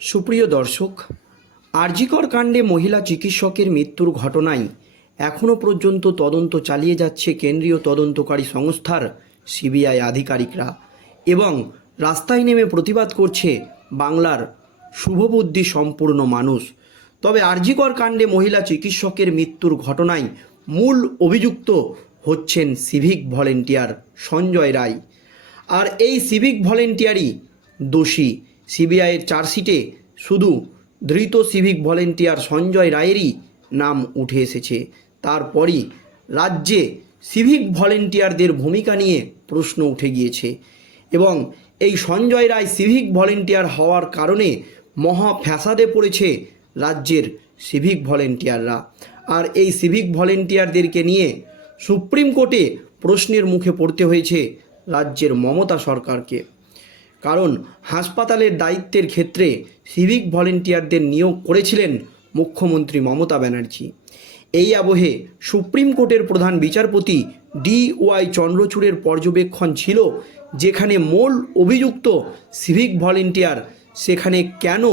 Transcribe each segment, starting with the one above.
সুপ্রিয় দর্শক, আরজিকর কাণ্ডে মহিলা চিকিৎসকের মৃত্যুর ঘটনায় এখনও পর্যন্ত তদন্ত চালিয়ে যাচ্ছে কেন্দ্রীয় তদন্তকারী সংস্থার সিবিআই আধিকারিকরা এবং রাস্তায় নেমে প্রতিবাদ করছে বাংলার শুভবুদ্ধি সম্পূর্ণ মানুষ। তবে আরজিকর কাণ্ডে মহিলা চিকিৎসকের মৃত্যুর ঘটনায় মূল অভিযুক্ত হচ্ছেন সিভিক ভলেন্টিয়ার সঞ্জয় রায়। আর এই সিভিক ভলেন্টিয়ারই দোষী। সিবিআইয়ের চার্জশিটে শুধু ধৃত সিভিক ভলেন্টিয়ার সঞ্জয় রায়েরই নাম উঠে এসেছে। তারপরই রাজ্যে সিভিক ভলেন্টিয়ারদের ভূমিকা নিয়ে প্রশ্ন উঠে গিয়েছে এবং এই সঞ্জয় রায় সিভিক ভলেন্টিয়ার হওয়ার কারণে মহা ফ্যাসাদে পড়েছে রাজ্যের সিভিক ভলেন্টিয়াররা। আর এই সিভিক ভলেন্টিয়ারদেরকে নিয়ে সুপ্রিম কোর্টে প্রশ্নের মুখে পড়তে হয়েছে রাজ্যের মমতা সরকারকে। কারণ হাসপাতালের দায়িত্বের ক্ষেত্রে সিভিক ভলেন্টিয়ারদের নিয়োগ করেছিলেন মুখ্যমন্ত্রী মমতা ব্যানার্জি। এই আবহে সুপ্রিম কোর্টের প্রধান বিচারপতি DY চন্দ্রচূড়ের পর্যবেক্ষণ ছিল, যেখানে মূল অভিযুক্ত সিভিক ভলেন্টিয়ার, সেখানে কেন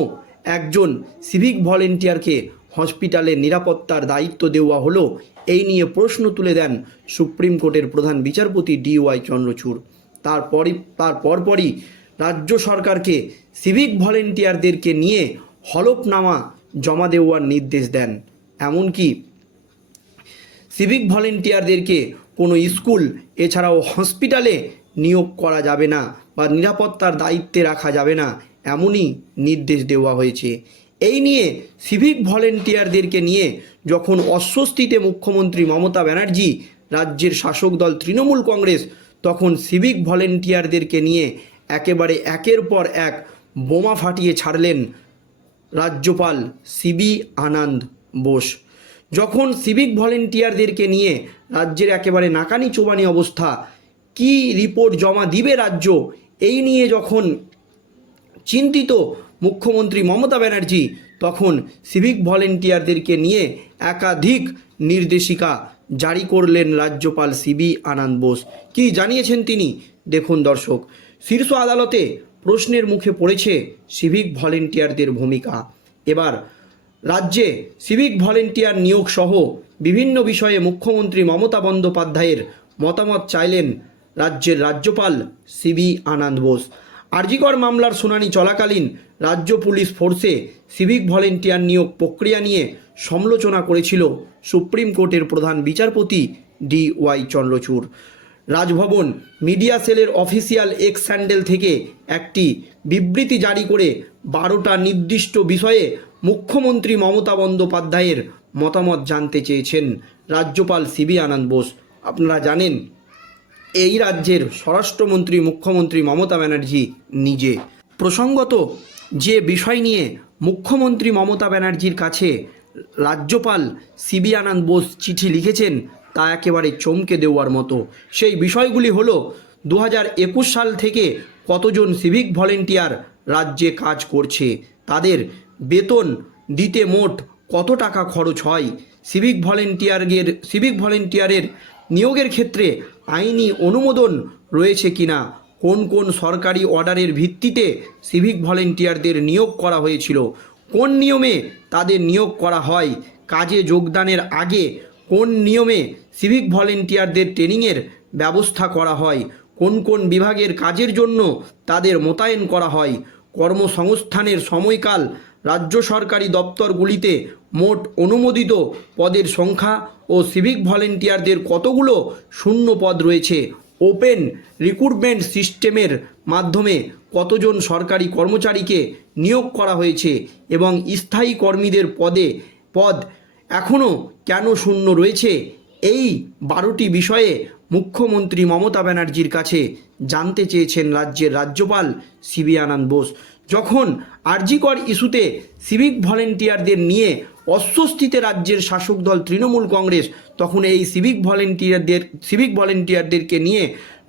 একজন সিভিক ভলেন্টিয়ারকে হসপিটালের নিরাপত্তার দায়িত্ব দেওয়া হলো, এই নিয়ে প্রশ্ন তুলে দেন সুপ্রিম কোর্টের প্রধান বিচারপতি DY চন্দ্রচূড়। তারপরই রাজ্য সরকারকে সিভিক ভলেন্টিয়ারদেরকে নিয়ে হলফনামা জমা দেওয়ার নির্দেশ দেন। এমনকি সিভিক ভলেন্টিয়ারদেরকে কোনো স্কুল এছাড়াও হসপিটালে নিয়োগ করা যাবে না বা নিরাপত্তার দায়িত্বে রাখা যাবে না, এমনই নির্দেশ দেওয়া হয়েছে। এই নিয়ে সিভিক ভলেন্টিয়ারদেরকে নিয়ে যখন অস্বস্তিতে মুখ্যমন্ত্রী মমতা ব্যানার্জি, রাজ্যের শাসক দল তৃণমূল কংগ্রেস, তখন সিভিক ভলেন্টিয়ারদেরকে নিয়ে একেবারে একের পর এক বোমা ফাটিয়ে ছাড়লেন রাজ্যপাল CB আনন্দ বোস। যখন সিভিক ভলেন্টিয়ারদেরকে নিয়ে রাজ্যের একেবারে নাকানি চোবানি অবস্থা, কি রিপোর্ট জমা দিবে রাজ্য, এই নিয়ে যখন চিন্তিত মুখ্যমন্ত্রী মমতা ব্যানার্জি, তখন সিভিক ভলেন্টিয়ারদেরকে নিয়ে একাধিক নির্দেশিকা জারি করলেন রাজ্যপাল CB আনন্দ বোস। কি জানিয়েছেন তিনি, দেখুন দর্শক। শীর্ষ আদালতে প্রশ্নের মুখে পড়েছে সিভিক ভলেন্টিয়ারদের ভূমিকা। এবার রাজ্যে সিভিক ভলেন্টিয়ার নিয়োগ সহ বিভিন্ন বিষয়ে মুখ্যমন্ত্রী মমতা বন্দ্যোপাধ্যায়ের মতামত চাইলেন রাজ্যের রাজ্যপাল CB আনন্দ বোস। আরজিকর মামলার শুনানি চলাকালীন রাজ্য পুলিশ ফোর্সে সিভিক ভলেন্টিয়ার নিয়োগ প্রক্রিয়া নিয়ে সমালোচনা করেছিল সুপ্রিম কোর্টের প্রধান বিচারপতি DY চন্দ্রচূড়। রাজভবন মিডিয়া সেলের অফিসিয়াল এক্স হ্যান্ডেল থেকে একটি বিবৃতি জারি করে 12টা নির্দিষ্ট বিষয়ে মুখ্যমন্ত্রী মমতা বন্দ্যোপাধ্যায়ের মতামত জানতে চেয়েছেন রাজ্যপাল CB আনন্দ বোস। আপনারা জানেন, এই রাজ্যের স্বরাষ্ট্রমন্ত্রী মুখ্যমন্ত্রী মমতা ব্যানার্জি নিজে। প্রসঙ্গত, যে বিষয় নিয়ে মুখ্যমন্ত্রী মমতা ব্যানার্জির কাছে রাজ্যপাল CB আনন্দ বোস চিঠি লিখেছেন, তা একেবারে চমকে দেওয়ার মতো। সেই বিষয়গুলি হলো 2021 সাল থেকে কতজন সিভিক ভলেন্টিয়ার রাজ্যে কাজ করছে, তাদের বেতন দিতে মোট কত টাকা খরচ হয়, সিভিক ভলেন্টিয়ারের নিয়োগের ক্ষেত্রে আইনি অনুমোদন রয়েছে কিনা, কোন কোন সরকারি অর্ডারের ভিত্তিতে সিভিক ভলেন্টিয়ারদের নিয়োগ করা হয়েছিল, কোন নিয়মে তাদের নিয়োগ করা হয়, কাজে যোগদানের আগে কোন নিয়মে সিভিক ভলেন্টিয়ারদের ট্রেনিংয়ের ব্যবস্থা করা হয়, কোন কোন বিভাগের কাজের জন্য তাদের মোতায়েন করা হয়, কর্মসংস্থানের সময়কাল, রাজ্য সরকারি দপ্তরগুলিতে মোট অনুমোদিত পদের সংখ্যা ও সিভিক ভলেন্টিয়ারদের কতগুলো শূন্য পদ রয়েছে, ওপেন রিক্রুটমেন্ট সিস্টেমের মাধ্যমে কতজন সরকারি কর্মচারীকে নিয়োগ করা হয়েছে এবং স্থায়ী কর্মীদের পদ এখনও কেন শূন্য রয়েছে, এই 12টি বিষয়ে মুখ্যমন্ত্রী মমতা ব্যানার্জির কাছে জানতে চেয়েছেন রাজ্যের রাজ্যপাল CB আনন্দ বোস। যখন আরজিকর ইস্যুতে সিভিক ভলেন্টিয়ারদের নিয়ে অস্বস্তিতে রাজ্যের শাসক দল তৃণমূল কংগ্রেস, তখন এই সিভিক ভলেন্টিয়ারদেরকে নিয়ে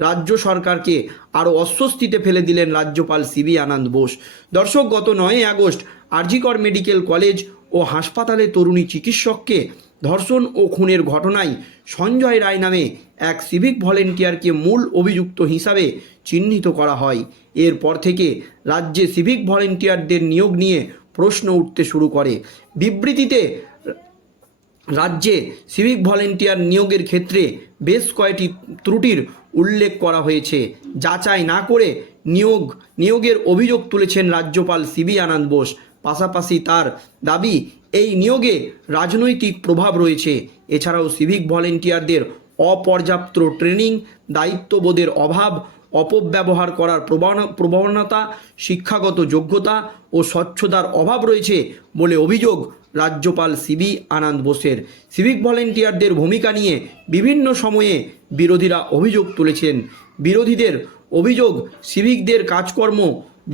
রাজ্য সরকারকে আরও অস্বস্তিতে ফেলে দিলেন রাজ্যপাল CB আনন্দ বোস। দর্শক, গত 9 আগস্ট আরজিকর মেডিকেল কলেজ ও হাসপাতালে তরুণী চিকিৎসককে ধর্ষণ ও খুনের ঘটনায় সঞ্জয় রায় নামে এক সিভিক ভলেন্টিয়ারকে মূল অভিযুক্ত হিসাবে চিহ্নিত করা হয়। এরপর থেকে রাজ্যে সিভিক ভলেন্টিয়ারদের নিয়োগ নিয়ে প্রশ্ন উঠতে শুরু করে। বিবৃতিতে রাজ্যে সিভিক ভলেন্টিয়ার নিয়োগের ক্ষেত্রে বেশ কয়েকটি ত্রুটির উল্লেখ করা হয়েছে। যাচাই না করে নিয়োগের অভিযোগ তুলেছেন রাজ্যপাল সিবি আনন্দ বোস। পাশাপাশি তার দাবি, এই নিয়োগে রাজনৈতিক প্রভাব রয়েছে। এছাড়াও সিভিক ভলেন্টিয়ারদের অপর্যাপ্ত ট্রেনিং, দায়িত্ববোধের অভাব, অপব্যবহার করার প্রবণতা, শিক্ষাগত যোগ্যতা ও স্বচ্ছতার অভাব রয়েছে বলে অভিযোগ রাজ্যপাল সিবি আনন্দ বোসের। সিভিক ভলেন্টিয়ারদের ভূমিকা নিয়ে বিভিন্ন সময়ে বিরোধীরা অভিযোগ তুলেছেন। বিরোধীদের অভিযোগ, সিভিকদের কাজকর্ম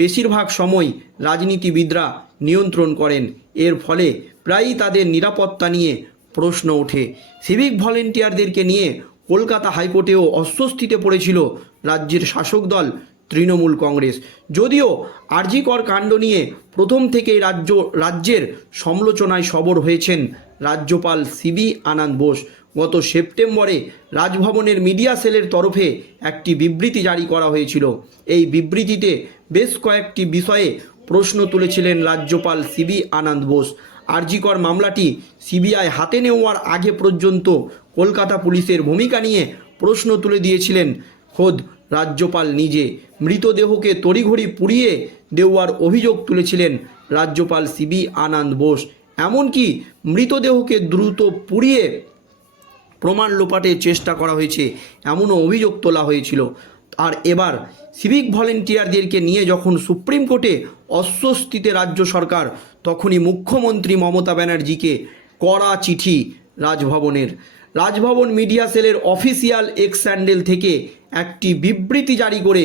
বেশিরভাগ সময় রাজনীতিবিদরা নিয়ন্ত্রণ করেন। এর ফলে প্রায়ই তাদের নিরাপত্তা নিয়ে প্রশ্ন ওঠে। সিভিক ভলেন্টিয়ারদেরকে নিয়ে কলকাতা হাইকোর্টেও অস্বস্তিতে পড়েছিল রাজ্যের শাসক দল তৃণমূল কংগ্রেস। যদিও আরজি কর কাণ্ড নিয়ে প্রথম থেকেই রাজ্যের সমালোচনায় সরব হয়েছেন রাজ্যপাল সিবি আনন্দ বোস। গত সেপ্টেম্বরে রাজভবনের মিডিয়া সেলের তরফে একটি বিবৃতি জারি করা হয়েছিল। এই বিবৃতিতে বেশ কয়েকটি বিষয়ে প্রশ্ন তুলেছিলেন রাজ্যপাল সিবি আনন্দ বোস। আরজি কর মামলাটি সিবিআই হাতে নেওয়ার আগে পর্যন্ত কলকাতা পুলিশের ভূমিকা নিয়ে প্রশ্ন তুলে দিয়েছিলেন খোদ রাজ্যপাল নিজে। মৃতদেহকে তড়িঘড়ি পুড়িয়ে দেওয়ার অভিযোগ তুলেছিলেন রাজ্যপাল সিবি আনন্দ বোস। এমনকি মৃতদেহকে দ্রুত পুড়িয়ে প্রমাণ লোপাটের চেষ্টা করা হয়েছে এমনও অভিযোগ তোলা হয়েছিল। আর এবার সিভিক ভলেন্টিয়ারদেরকে নিয়ে যখন সুপ্রিম কোর্টে অস্বস্তিতে রাজ্য সরকার, তখনই মুখ্যমন্ত্রী মমতা ব্যানার্জিকে কড়া চিঠি রাজভবন মিডিয়া সেলের অফিসিয়াল এক্স হ্যান্ডেল থেকে একটি বিবৃতি জারি করে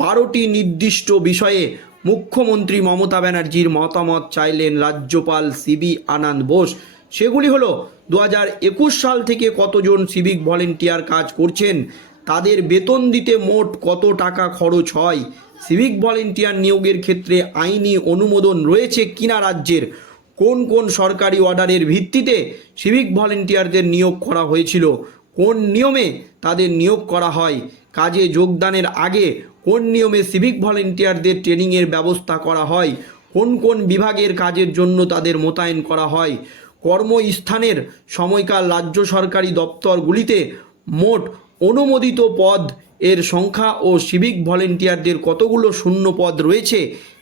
12টি নির্দিষ্ট বিষয়ে মুখ্যমন্ত্রী মমতা ব্যানার্জির মতামত চাইলেন রাজ্যপাল সিবি আনন্দ বোস। সেগুলি হলো 2021 সাল থেকে কতজন সিভিক ভলেন্টিয়ার কাজ করছেন, তাদের বেতন দিতে মোট কত টাকা খরচ হয়, সিভিক ভলেন্টিয়ার নিয়োগের ক্ষেত্রে আইনি অনুমোদন রয়েছে কিনা রাজ্যের, কোন কোন সরকারি অর্ডারের ভিত্তিতে সিভিক ভলেন্টিয়ারদের নিয়োগ করা হয়েছিল, কোন নিয়মে তাদের নিয়োগ করা হয়, কাজে যোগদানের আগে কোন নিয়মে সিভিক ভলেন্টিয়ারদের ট্রেনিংয়ের ব্যবস্থা করা হয়, কোন কোন বিভাগের কাজের জন্য তাদের মোতায়েন করা হয়, কর্মস্থানের সময়কাল, রাজ্য সরকারি দপ্তরগুলিতে মোট অনুমোদিত পদ এর সংখ্যা ও সিভিক ভলেন্টিয়ারদের কতগুলো শূন্য পদ রয়েছে,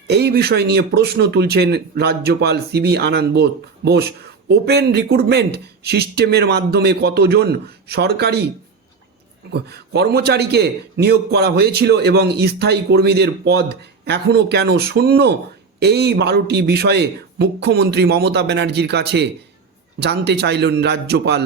এই বিষয় নিয়ে প্রশ্ন তুলছেন রাজ্যপাল সিবি আনন্দ বোস। ওপেন রিক্রুটমেন্ট সিস্টেমের মাধ্যমে কতজন সরকারি কর্মচারীকে নিয়োগ করা হয়েছিল এবং স্থায়ী কর্মীদের পদ এখনও কেন শূন্য, এই 12টি বিষয়ে মুখ্যমন্ত্রী মমতা ব্যানার্জির কাছে জানতে চাইলেন রাজ্যপাল।